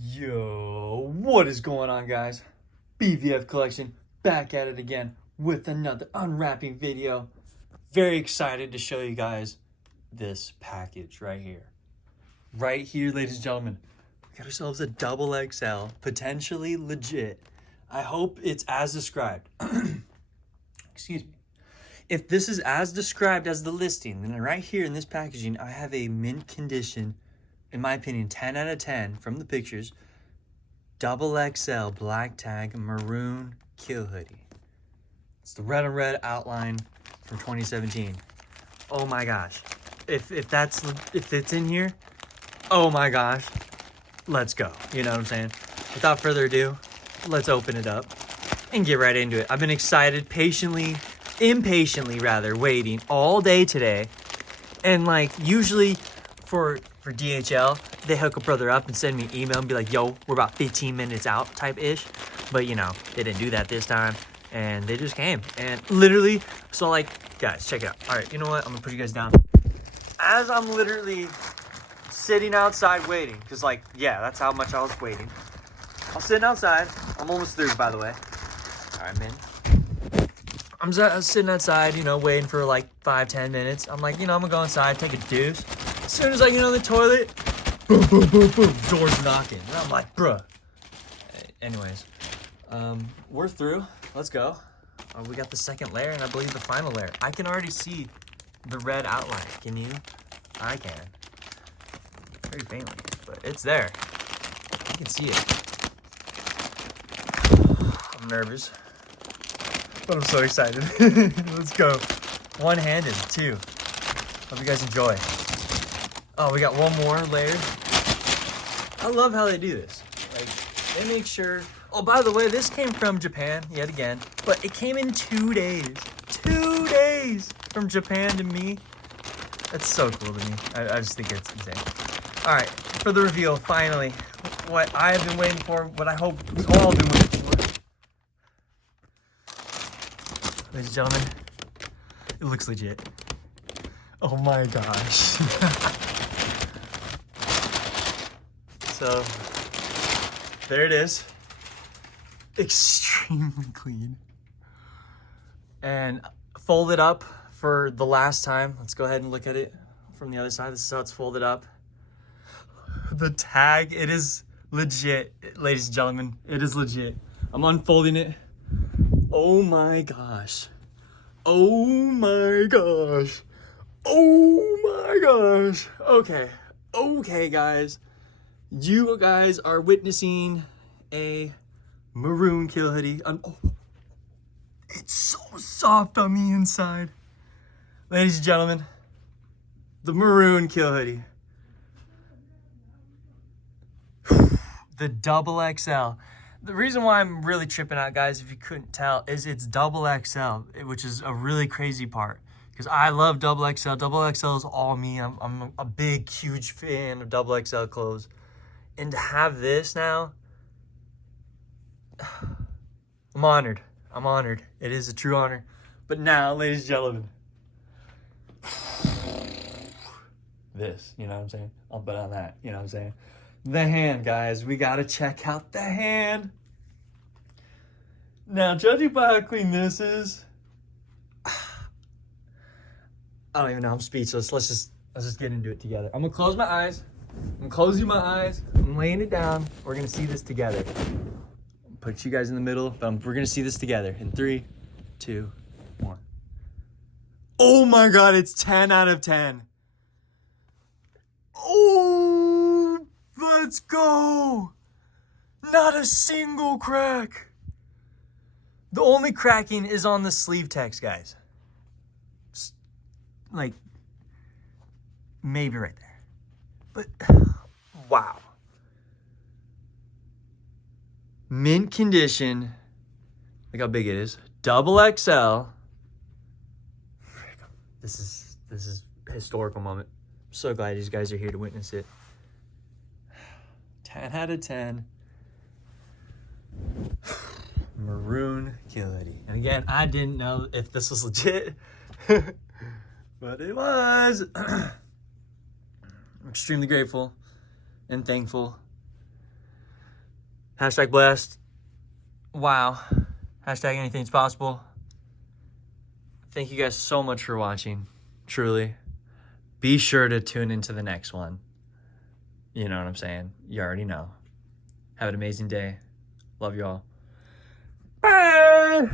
Yo, what is going on, guys? BVF Collection back at it again with another unwrapping video. Very excited to show you guys this package right here. Right here, ladies and gentlemen. We got ourselves a double XL, potentially legit. I hope it's as described. Excuse me. If this is as described as the listing, then right here in this packaging, I have a mint condition, in my opinion, 10 out of 10 from the pictures, double XL black tag maroon kill hoodie. It's the red on red outline from 2017. Oh my gosh. If it's in here, oh my gosh, let's go. You know what I'm saying? Without further ado, let's open it up and get right into it. I've been impatiently rather, waiting all day today. And like usually for DHL, they hook a brother up and send me an email and be like, yo, we're about 15 minutes out type ish. But you know, they didn't do that this time and they just came and literally, so like, guys, check it out. All right, you know what? I'm gonna put you guys down. As I'm literally sitting outside waiting, cause like, yeah, that's how much I was waiting. I'm sitting outside. I'm almost through, by the way. All right, man. I'm sitting outside, you know, waiting for like 5-10 minutes. I'm like, you know, I'm gonna go inside, take a deuce. As soon as I get on the toilet, boom, boom, boom, boom, doors knocking. And I'm like, bruh. Anyways, we're through. Let's go. We got the second layer and I believe the final layer. I can already see the red outline. Can you? I can. Very faintly, but it's there. I can see it. I'm nervous, but I'm so excited. Let's go. One-handed, too. Hope you guys enjoy. Oh, we got one more layer. I love how they do this. Like, they make sure... Oh, by the way, this came from Japan, yet again. But it came in 2 days. 2 days from Japan to me. That's so cool to me. I just think it's insane. All right, for the reveal, finally. What I have been waiting for, what I hope we all been waiting for. Ladies and gentlemen, it looks legit. Oh my gosh. So, there it is. Extremely clean. And folded up for the last time. Let's go ahead and look at it from the other side. This is how it's folded up. The tag, it is legit, ladies and gentlemen. It is legit. I'm unfolding it. Oh my gosh. Oh my gosh. Oh my gosh. Okay, guys. You guys are witnessing a maroon kill hoodie. Oh, it's so soft on the inside. Ladies and gentlemen, the maroon kill hoodie. The double XL. The reason why I'm really tripping out, guys, if you couldn't tell, is it's double XL, which is a really crazy part. Because I love double XL. Double XL is all me. I'm a big, huge fan of double XL clothes. And to have this now, I'm honored. I'm honored. It is a true honor. But now, ladies and gentlemen, this, you know what I'm saying? I'll bet on that, you know what I'm saying? The hand, guys. We gotta check out the hand. Now, judging by how clean this is, I don't even know. I'm speechless. Let's just get into it together. I'm gonna close my eyes. I'm closing my eyes. I'm laying it down. We're gonna see this together. Put you guys in the middle, but we're gonna see this together in 3, 2, 1. Oh my God! It's 10 out of 10. Oh, let's go! Not a single crack. The only cracking is on the sleeve text, guys. Like, maybe right there. But, wow. Mint condition. Look how big it is. Double XL. This is a historical moment. I'm so glad these guys are here to witness it. 10 out of 10. Maroon kill hoodie. And again, I didn't know if this was legit. But it was. I'm extremely grateful and thankful. Hashtag blessed. Wow. Hashtag anything's possible. Thank you guys so much for watching. Truly. Be sure to tune into the next one. You know what I'm saying? You already know. Have an amazing day. Love you all. Bye.